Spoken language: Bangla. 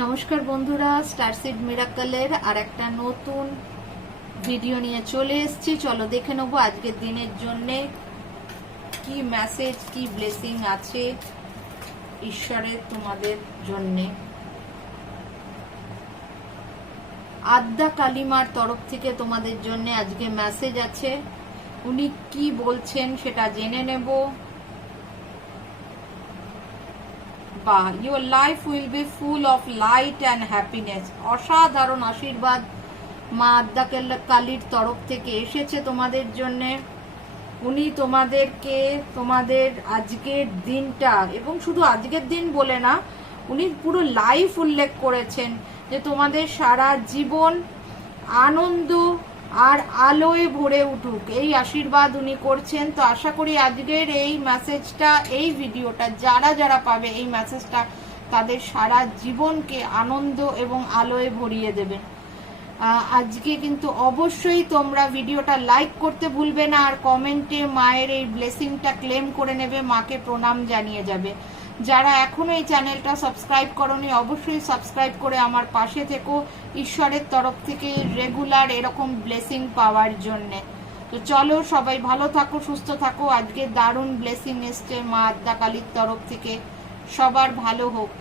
নমস্কার বন্ধুরা, স্টারসিড মিরাকলের আর একটা নতুন ভিডিও নিয়ে চলে এসেছি। চলো দেখে নেবো আজকের দিনের জন্য কি মেসেজ, কি ব্লেসিং আছে ঈশ্বরের তোমাদের জন্য। আদ্যা কালিমার তরফ থেকে তোমাদের জন্য আজকে মেসেজ আছে। উনি কি বলছেন সেটা জেনে নেব। Your life will be full of light and happiness. অসাধারণ আশীর্বাদ মা আদ্যা কালীর তরফ থেকে এসেছে তোমাদের জন্য। উনি তোমাদেরকে তোমাদের আজকের দিনটা, এবং শুধু আজকের দিন বলে না, উনি পুরো লাইফ উল্লেখ করেছেন যে তোমাদের সারা জীবন আনন্দ আর আলোয় ভরে উঠুক, এই আশীর্বাদ উনি করছেন। তো আশা করি আজকের এই মেসেজটা, এই ভিডিওটা যারা যারা পাবে এই মেসেজটা, তাদের সারা জীবনকে আনন্দ এবং আলোয় ভরিয়ে দেবে। আজকে কিন্তু অবশ্যই তোমরা ভিডিওটা লাইক করতে ভুলবে না, আর কমেন্টে মায়ের এই ব্লেসিংটা ক্লেম করে নেবে, মাকে প্রণাম জানিয়ে যাবে। যারা এখনো এই চ্যানেলটা সাবস্ক্রাইব করোনি, অবশ্যই সাবস্ক্রাইব করে আমার পাশে থেকো ঈশ্বরের তরফ থেকে রেগুলার এরকম ব্লেসিং পাওয়ার জন্যে। তো চলো, সবাই ভালো থাকো, সুস্থ থাকো। আজকে দারুণ ব্লেসিং এসছে মা আদ্যা কালীর তরফ থেকে, সবার ভালো হোক।